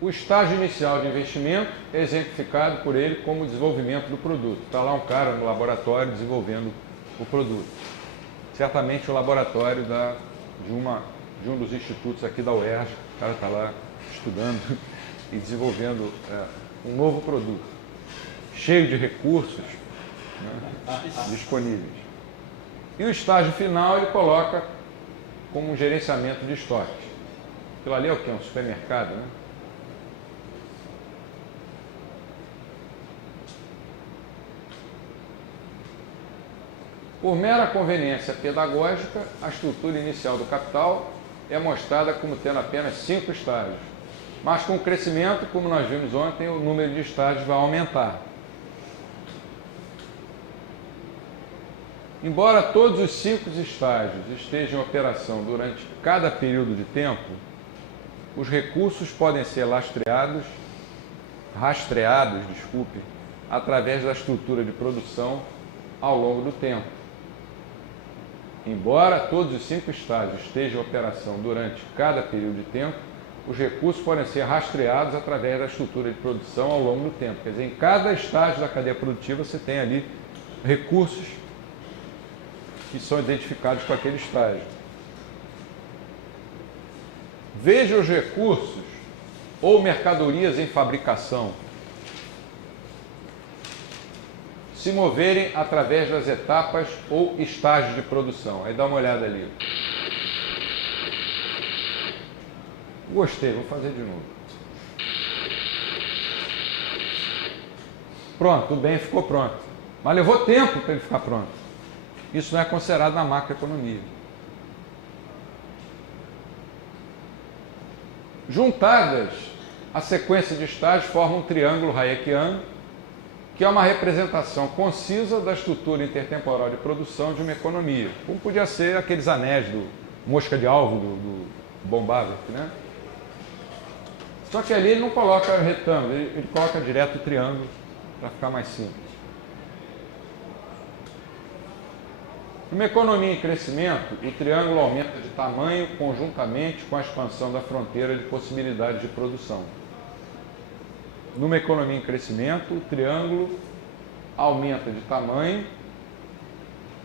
O estágio inicial de investimento é exemplificado por ele como o desenvolvimento do produto. Está lá um cara no laboratório desenvolvendo o produto. Certamente o laboratório de um dos institutos aqui da UERJ, o cara está lá estudando e desenvolvendo um novo produto, cheio de recursos, né, disponíveis. E o estágio final ele coloca como um gerenciamento de estoques. Aquilo ali é o que? Um supermercado, né? Por mera conveniência pedagógica, a estrutura inicial do capital é mostrada como tendo apenas 5 estágios. Mas com o crescimento, como nós vimos ontem, o número de estágios vai aumentar. Embora todos os 5 estágios estejam em operação durante cada período de tempo, os recursos podem ser rastreados, através da estrutura de produção ao longo do tempo. Embora todos os 5 estágios estejam em operação durante cada período de tempo, os recursos podem ser rastreados através da estrutura de produção ao longo do tempo. Quer dizer, em cada estágio da cadeia produtiva você tem ali recursos que são identificados com aquele estágio. Veja os recursos ou mercadorias em fabricação se moverem através das etapas ou estágios de produção. Aí dá uma olhada ali. Gostei, vou fazer de novo. Pronto, o bem ficou pronto. Mas levou tempo para ele ficar pronto. Isso não é considerado na macroeconomia. Juntadas, a sequência de estágios forma um triângulo hayekiano, que é uma representação concisa da estrutura intertemporal de produção de uma economia, como podia ser aqueles anéis do mosca de alvo do Bombavert, né? Só que ali ele não coloca retângulo, ele coloca direto o triângulo para ficar mais simples. Numa economia em crescimento, o triângulo aumenta de tamanho conjuntamente com a expansão da fronteira de possibilidades de produção. Numa economia em crescimento, o triângulo aumenta de tamanho,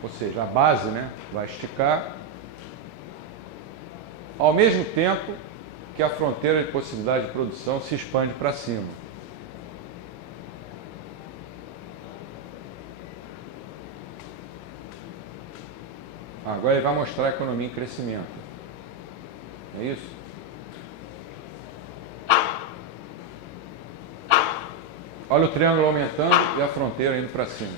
ou seja, a base, né, vai esticar, ao mesmo tempo que a fronteira de possibilidade de produção se expande para cima. Agora ele vai mostrar a economia em crescimento. É isso? Olha o triângulo aumentando e a fronteira indo para cima.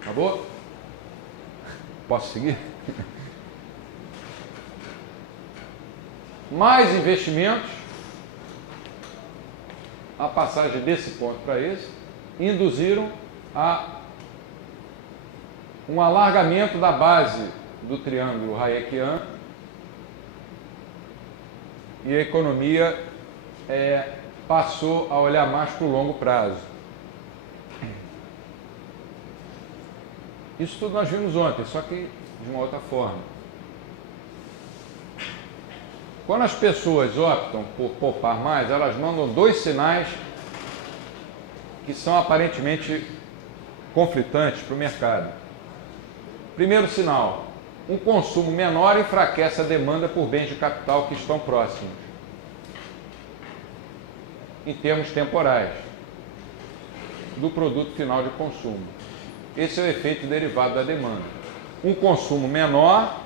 Acabou? Posso seguir? Mais investimentos, a passagem desse ponto para esse, induziram a um alargamento da base do triângulo hayekiano e a economia passou a olhar mais para o longo prazo. Isso tudo nós vimos ontem, só que de uma outra forma. Quando as pessoas optam por poupar mais, elas mandam 2 sinais que são aparentemente conflitantes para o mercado. Primeiro sinal, um consumo menor enfraquece a demanda por bens de capital que estão próximos, em termos temporais, do produto final de consumo. Esse é o efeito derivado da demanda. Um consumo menor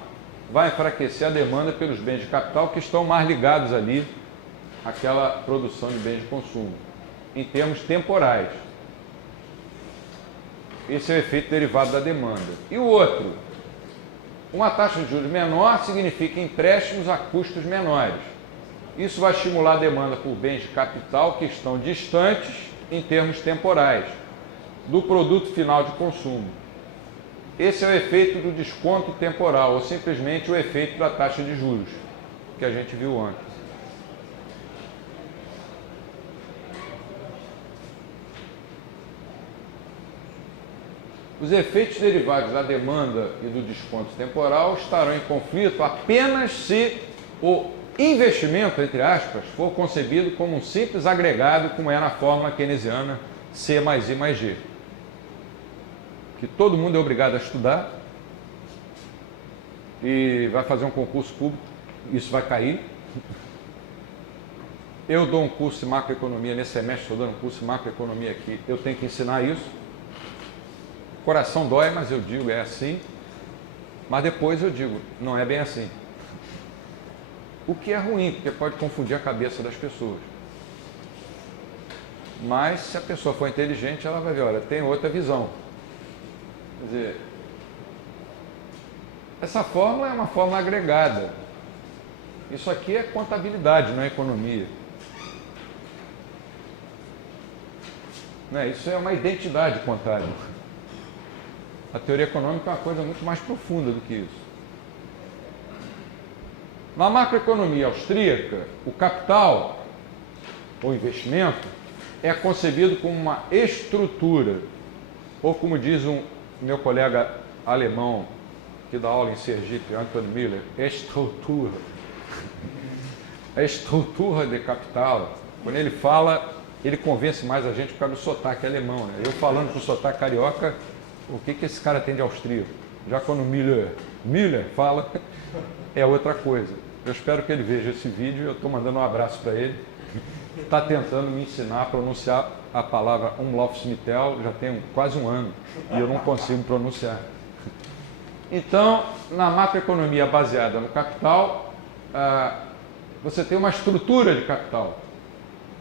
vai enfraquecer a demanda pelos bens de capital que estão mais ligados ali àquela produção de bens de consumo, em termos temporais. Esse é o efeito derivado da demanda. E o outro, uma taxa de juros menor significa empréstimos a custos menores. Isso vai estimular a demanda por bens de capital que estão distantes em termos temporais do produto final de consumo. Esse é o efeito do desconto temporal, ou simplesmente o efeito da taxa de juros, que a gente viu antes. Os efeitos derivados da demanda e do desconto temporal estarão em conflito apenas se o investimento, entre aspas, for concebido como um simples agregado, como é na fórmula keynesiana C mais I mais G. Que todo mundo é obrigado a estudar e vai fazer um concurso público, isso vai cair. Eu dou um curso de macroeconomia, nesse semestre estou dando um curso de macroeconomia aqui, eu tenho que ensinar isso. O coração dói, mas eu digo, é assim. Mas depois eu digo, não é bem assim. O que é ruim, porque pode confundir a cabeça das pessoas. Mas se a pessoa for inteligente, ela vai ver, olha, tem outra visão. Quer dizer, essa fórmula é uma fórmula agregada. Isso aqui é contabilidade, não é economia. Né? Isso é uma identidade contábil. A teoria econômica é uma coisa muito mais profunda do que isso. Na macroeconomia austríaca, o capital, ou investimento, é concebido como uma estrutura, ou como diz meu colega alemão, que dá aula em Sergipe, Anthony Miller, estrutura. A estrutura de capital, quando ele fala, ele convence mais a gente por causa do sotaque alemão. Né? Eu falando com o sotaque carioca, o que esse cara tem de austríaco? Já quando Miller fala, é outra coisa. Eu espero que ele veja esse vídeo, eu estou mandando um abraço para ele. Está tentando me ensinar a pronunciar a palavra Umlaufsmittel já tem quase um ano e eu não consigo pronunciar. Então, na macroeconomia baseada no capital, você tem uma estrutura de capital.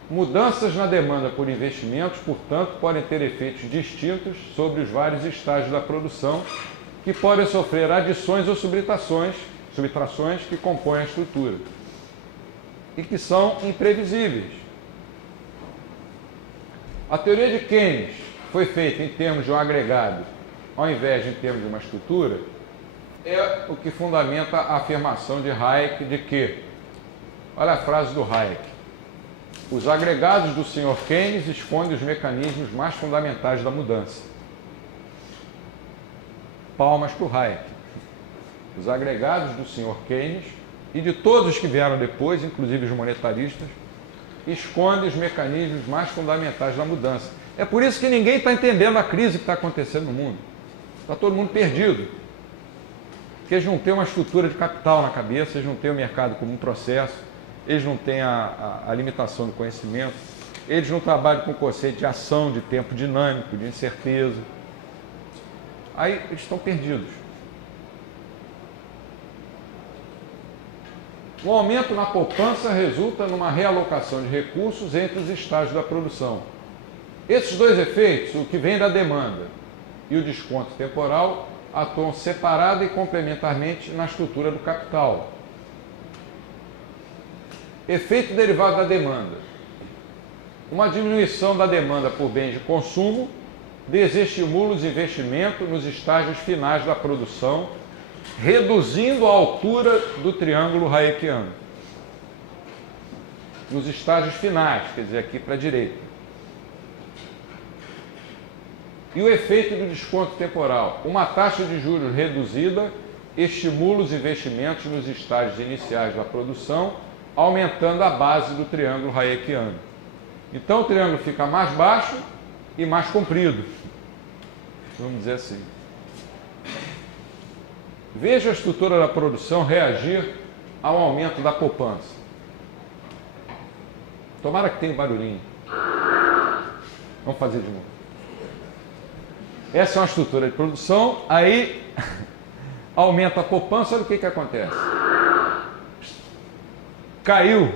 Mudanças na demanda por investimentos, portanto, podem ter efeitos distintos sobre os vários estágios da produção, que podem sofrer adições ou subtrações que compõem a estrutura e que são imprevisíveis. A teoria de Keynes foi feita em termos de um agregado, ao invés de em termos de uma estrutura, é o que fundamenta a afirmação de Hayek de que, olha a frase do Hayek, os agregados do Sr. Keynes escondem os mecanismos mais fundamentais da mudança. Palmas para o Hayek. Os agregados do Sr. Keynes e de todos os que vieram depois, inclusive os monetaristas, escondem os mecanismos mais fundamentais da mudança. É por isso que ninguém está entendendo a crise que está acontecendo no mundo. Está todo mundo perdido. Porque eles não têm uma estrutura de capital na cabeça, eles não têm o mercado como um processo, eles não têm a limitação do conhecimento, eles não trabalham com o conceito de ação, de tempo dinâmico, de incerteza. Aí eles estão perdidos. O aumento na poupança resulta numa realocação de recursos entre os estágios da produção. Esses dois efeitos, o que vem da demanda e o desconto temporal, atuam separado e complementarmente na estrutura do capital. Efeito derivado da demanda. Uma diminuição da demanda por bens de consumo desestimula os investimentos nos estágios finais da produção, reduzindo a altura do triângulo hayekiano. Nos estágios finais, quer dizer, aqui para a direita. E o efeito do desconto temporal. Uma taxa de juros reduzida estimula os investimentos nos estágios iniciais da produção, aumentando a base do triângulo hayekiano. Então o triângulo fica mais baixo e mais comprido. Vamos dizer assim. Veja a estrutura da produção reagir ao aumento da poupança. Tomara que tenha barulhinho. Vamos fazer de novo. Essa é uma estrutura de produção, aí aumenta a poupança, olha o que acontece. Caiu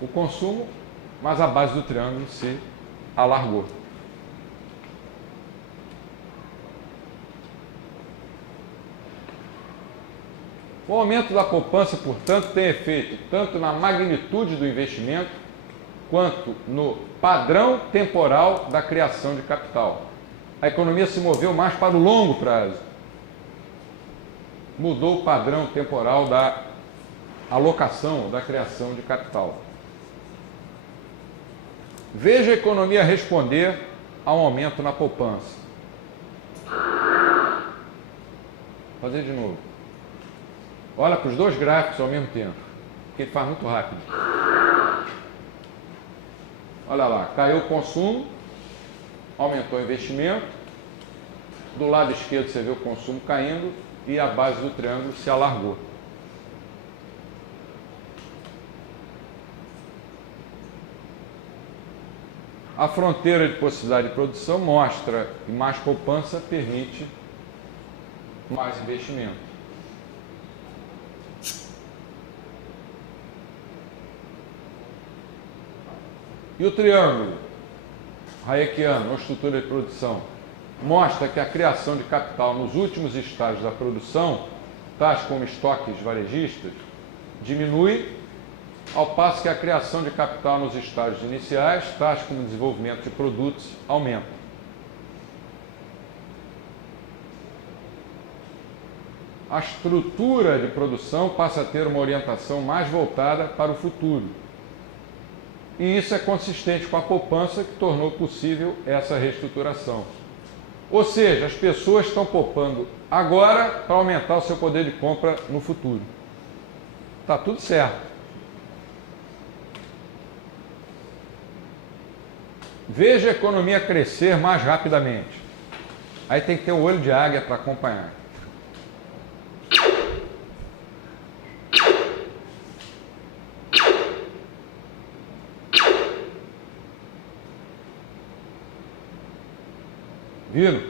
o consumo, mas a base do triângulo se alargou. O aumento da poupança, portanto, tem efeito tanto na magnitude do investimento, quanto no padrão temporal da criação de capital. A economia se moveu mais para o longo prazo. Mudou o padrão temporal da alocação, da criação de capital. Veja a economia responder ao aumento na poupança. Vou fazer de novo. Olha para os dois gráficos ao mesmo tempo, porque ele faz muito rápido. Olha lá, caiu o consumo, aumentou o investimento, do lado esquerdo você vê o consumo caindo e a base do triângulo se alargou. A fronteira de possibilidade de produção mostra que mais poupança permite mais investimento. E o triângulo hayekiano, ou estrutura de produção, mostra que a criação de capital nos últimos estágios da produção, tais como estoques varejistas, diminui, ao passo que a criação de capital nos estágios iniciais, tais como desenvolvimento de produtos, aumenta. A estrutura de produção passa a ter uma orientação mais voltada para o futuro. E isso é consistente com a poupança que tornou possível essa reestruturação. Ou seja, as pessoas estão poupando agora para aumentar o seu poder de compra no futuro. Está tudo certo. Veja a economia crescer mais rapidamente. Aí tem que ter um olho de águia para acompanhar. Viram?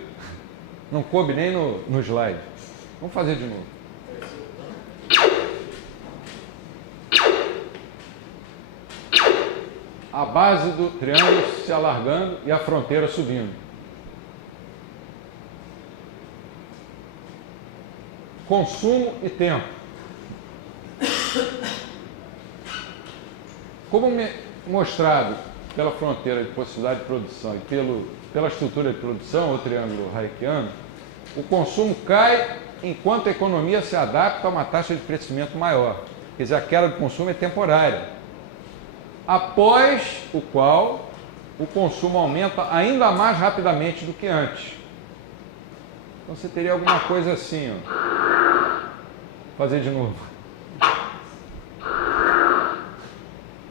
Não coube nem no slide. Vamos fazer de novo. A base do triângulo se alargando e a fronteira subindo. Consumo e tempo. Como mostrado pela fronteira de possibilidade de produção e pela estrutura de produção, o triângulo hayekiano, o consumo cai enquanto a economia se adapta a uma taxa de crescimento maior. Quer dizer, a queda do consumo é temporária, após o qual o consumo aumenta ainda mais rapidamente do que antes. Então você teria alguma coisa assim, ó. Vou fazer de novo.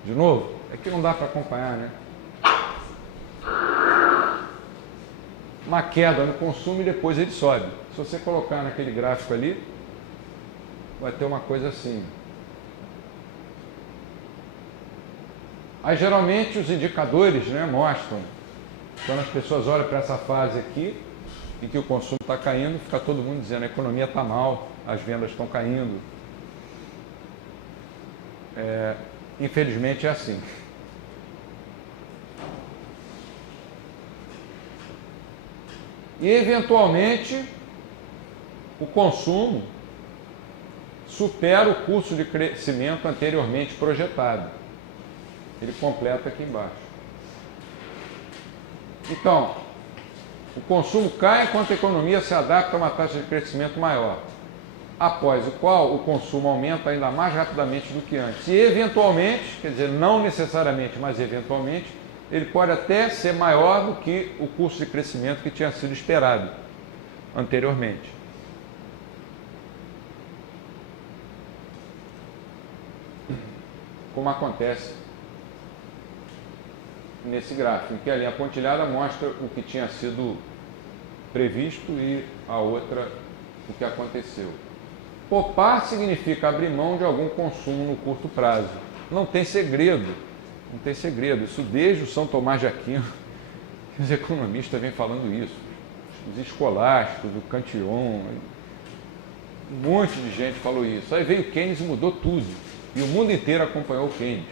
De novo? É que não dá para acompanhar, né? Uma queda no consumo e depois ele sobe. Se você colocar naquele gráfico ali, vai ter uma coisa assim. Aí geralmente os indicadores, né, mostram, quando as pessoas olham para essa fase aqui, em que o consumo está caindo, fica todo mundo dizendo a economia está mal, as vendas estão caindo. Infelizmente é assim. E eventualmente o consumo supera o curso de crescimento anteriormente projetado. Ele completa aqui embaixo. Então, o consumo cai enquanto a economia se adapta a uma taxa de crescimento maior, após o qual o consumo aumenta ainda mais rapidamente do que antes. E eventualmente, quer dizer, não necessariamente, mas eventualmente, ele pode até ser maior do que o curso de crescimento que tinha sido esperado anteriormente. Como acontece nesse gráfico, em que a linha pontilhada mostra o que tinha sido previsto e a outra o que aconteceu. Poupar significa abrir mão de algum consumo no curto prazo. Não tem segredo, não tem segredo. Isso desde o São Tomás de Aquino, os economistas vêm falando isso. Os escolásticos, o Cantillon, um monte de gente falou isso. Aí veio o Keynes e mudou tudo. E o mundo inteiro acompanhou o Keynes.